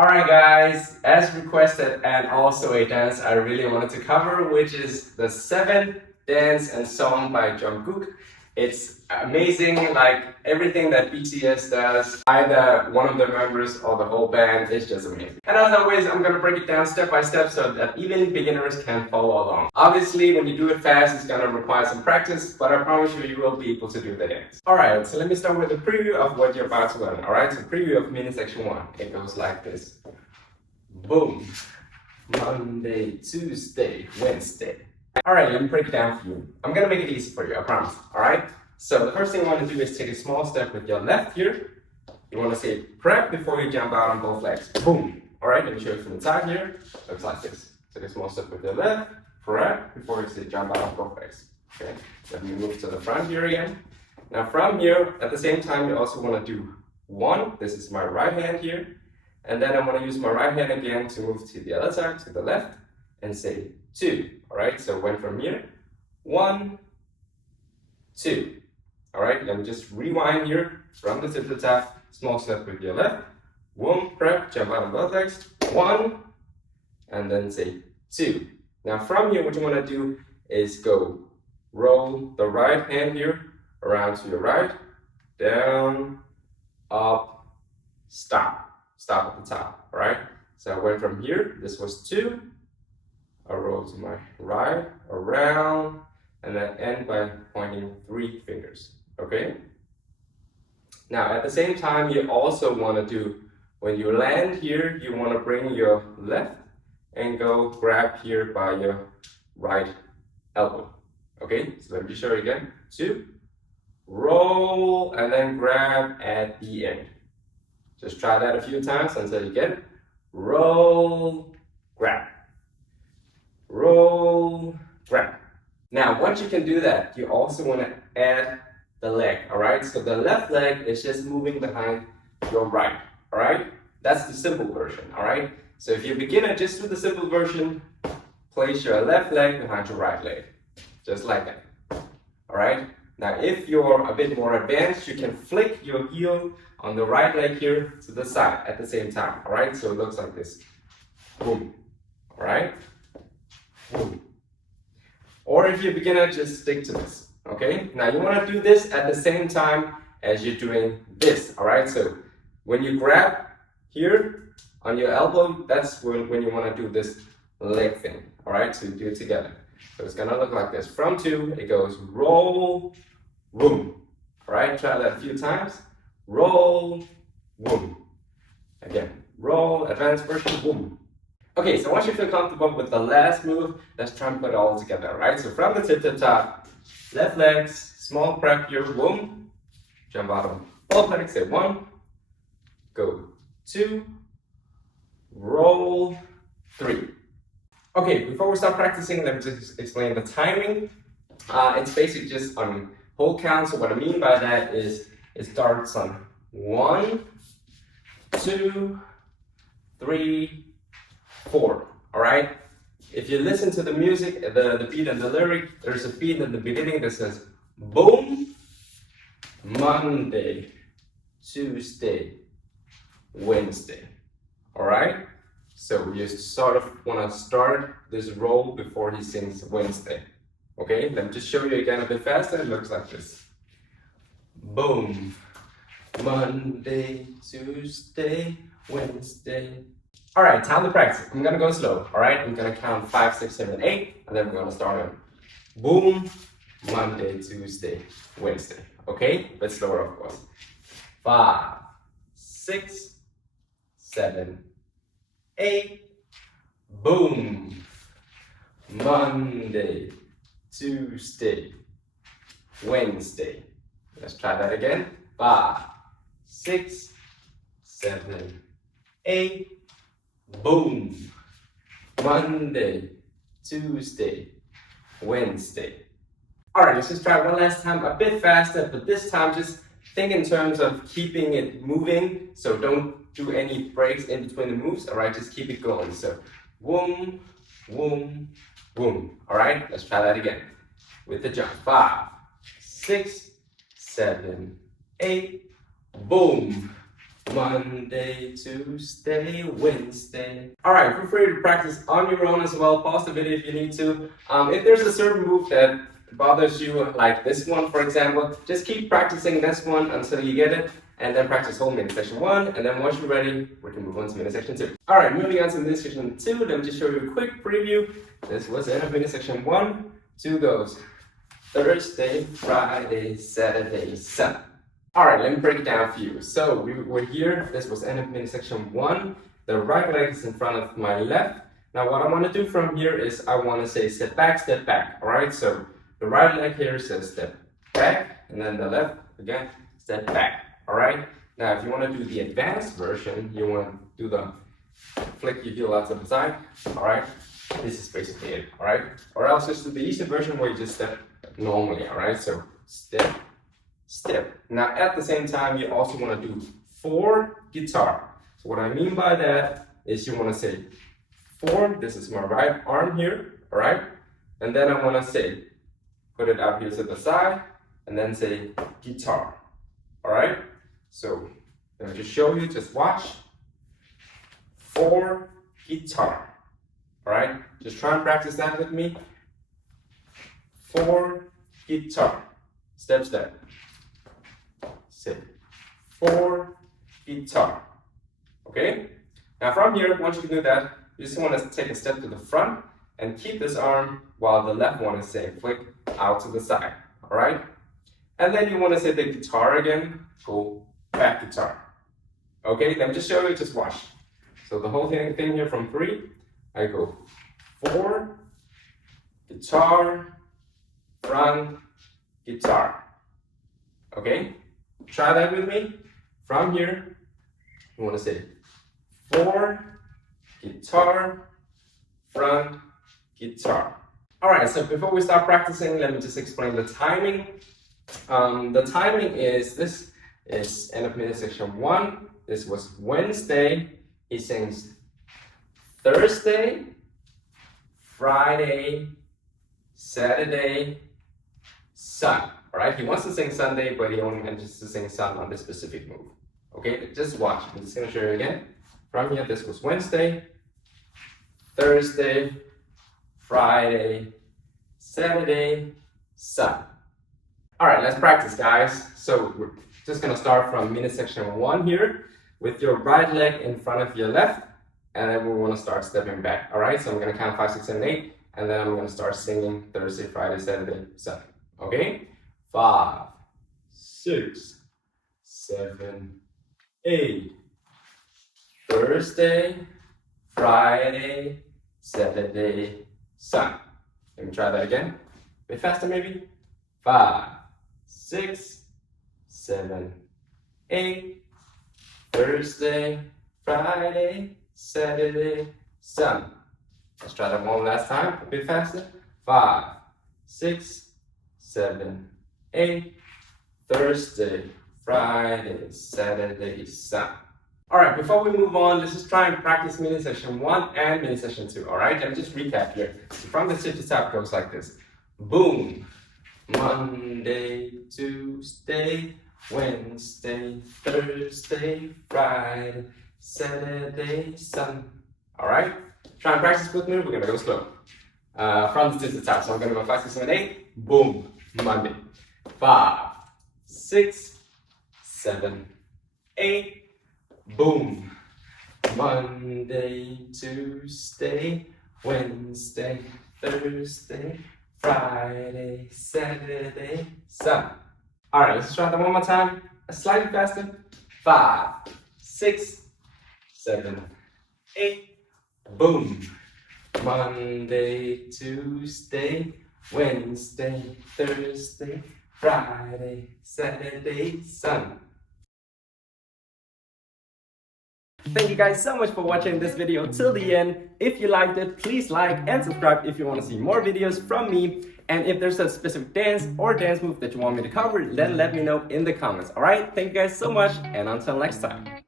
Alright guys, as requested and also a dance I really wanted to cover, which is the 7th dance and song by Jungkook. It's amazing, like everything that BTS does, either one of the members or the whole band, is just amazing. And as always, I'm gonna break it down step by step so that even beginners can follow along. Obviously, when you do it fast, it's gonna require some practice, but I promise you, you will be able to do the dance. Alright, so let me start with a preview of what you're about to learn. Alright, so preview of mini section 1. It goes like this. Boom. Monday, Tuesday, Wednesday. Alright, let me break it down for you. I'm gonna make it easy for you, I promise. Alright? So the first thing you want to do is take a small step with your left here. You want to say prep before you jump out on both legs. Boom. Alright, let me show you from the side here. Looks like this. Take a small step with your left, prep before you say jump out on both legs. Okay, let me move to the front here again. Now from here, at the same time, you also want to do 1. This is my right hand here. And then I'm going to use my right hand again to move to the other side, to the left, and say 2. Alright, so went from here. 1, 2. Alright, let me just rewind here from the tip to top. Small step with your left. 1, prep, jump out on both legs. 1, and then say 2. Now from here, what you want to do is go roll the right hand here around to your right, down, up, stop. Stop at the top, alright? So I went from here, this was 2, I roll to my right, around, and then end by pointing 3 fingers, okay? Now at the same time, you also want to do, when you land here, you want to bring your left and go grab here by your right elbow, okay? So let me show you again. 2, roll, and then grab at the end. Just try that a few times until you get it. Roll, grab. Roll, grab. Now, once you can do that, you also want to add the leg, all right? So the left leg is just moving behind your right, all right? That's the simple version, all right? So if you're a beginner, just do the simple version. Place your left leg behind your right leg, just like that, all right? Now, if you're a bit more advanced, you can flick your heel on the right leg here to the side at the same time, all right? So it looks like this. Boom, all right? Boom. Or if you're a beginner, just stick to this, okay? Now, you want to do this at the same time as you're doing this, all right? So when you grab here on your elbow, that's when you want to do this leg thing, all right? So you do it together. So it's gonna look like this. From 2, it goes roll, boom. All right, try that a few times. Roll, boom. Again, roll, advanced version, boom. Okay, so once you feel comfortable with the last move, let's try and put it all together, all right? So from the tip to top, left legs, small prep here, boom. Jump out on both legs, say 1, go 2, roll, 3. Okay, before we start practicing, let me just explain the timing. It's basically just on whole count. So what I mean by that is it starts on 1, 2, 3, 4. All right? If you listen to the music, the beat and the lyric, there's a beat in the beginning that says boom, Monday, Tuesday, Wednesday. All right? So you sort of want to start this roll before he sings Wednesday. Okay, let me just show you again a bit faster. It looks like this. Boom. Monday, Tuesday, Wednesday. All right, time to practice. I'm going to go slow. All right, I'm going to count 5, 6, 7, 8. And then we're going to start on boom, Monday, Tuesday, Wednesday. Okay, but slower, of course. 5, 6, 7, 8, boom, Monday, Tuesday, Wednesday. Let's try that again. 5, 6, 7, 8, boom, Monday, Tuesday, Wednesday. All right, let's just try one last time, a bit faster, but this time just think in terms of keeping it moving. So don't do any breaks in between the moves, all right? Just keep it going. So, boom, boom, boom. All right, let's try that again with the jump. 5, 6, 7, 8, boom, Monday, Tuesday, Wednesday. Alright, feel free to practice on your own as well. Pause the video if you need to. If there's a certain move that bothers you, like this one for example, just keep practicing this one until you get it, and then practice whole midsection 1, and then once you're ready, we can move on to midsection 2. Alright, moving on to midsection 2, let me just show you a quick preview. This was the end of midsection 1. 2 goes Thursday, Friday, Saturday, Sunday. Alright, let me break it down for you. So we're here, this was end of midsection 1. The right leg is in front of my left. Now what I want to do from here is I want to say step back, alright? So the right leg here says step back, and then the left, again, step back, alright? Now if you want to do the advanced version, you want to do the flick your heel out to the side, alright? This is basically it, alright? Or else just do the easy version where you just step normally, alright? So step, step. Now at the same time, you also want to do 4 guitar. So what I mean by that is you want to say 4, this is my right arm here, alright? And then I want to say, put it out here to the side, and then say guitar, alright? So let me just show you, just watch. 4 guitar, alright? Just try and practice that with me. 4 guitar, step, step. Say 4 guitar, okay? Now from here, once you can do that, you just want to take a step to the front and keep this arm while the left one is saying flick out to the side, alright? And then you want to say the guitar again, go back guitar. Okay, let me just show you, just watch. So the whole thing here from 3, I go 4, guitar, front, guitar. Okay, try that with me. From here, you want to say 4, guitar, front, guitar. Alright, so before we start practicing, let me just explain the timing. The timing is, this is end of midsection 1. This was Wednesday. He sings Thursday, Friday, Saturday, Sun. Alright, he wants to sing Sunday, but he only manages to sing Sun on this specific move. Okay, just watch. I'm just going to show you again. From here, this was Wednesday, Thursday, Friday, Saturday, Sun. Alright, let's practice, guys. So we're just going to start from midsection 1 here with your right leg in front of your left, and then we want to start stepping back. Alright, so I'm going to count 5, 6, 7, 8, and then I'm going to start singing Thursday, Friday, Saturday, Sunday. Okay? 5, 6, 7, 8. Thursday, Friday, Saturday, Sun. Let me try that again. A bit faster maybe. 5, 6, 7, 8. Thursday, Friday, Saturday, Sun. Let's try that one last time, a bit faster. 5, 6, 7, 8. Thursday, Friday, Saturday, Sun. Alright, before we move on, let's just try and practice midsection 1 and midsection 2. Alright, let me just recap here. So from the tip to top goes like this. Boom. Monday, Tuesday, Wednesday, Thursday, Friday, Saturday, Sun. Alright? Try and practice with me. We're going to go slow. From the tip to top. So I'm going to go 5, 6, 7, 8. Boom. Monday. 5, 6, 7, 8. Boom. Monday, Tuesday, Wednesday, Thursday, Friday, Saturday, Sun. Alright, let's try that one more time. Slightly faster. 5, 6, 7, 8. Boom. Monday, Tuesday, Wednesday, Thursday, Friday, Saturday, Sun. Thank you guys so much for watching this video till the end. If you liked it, please like and subscribe if you want to see more videos from me. And if there's a specific dance or dance move that you want me to cover, then let me know in the comments. Alright, thank you guys so much, and until next time.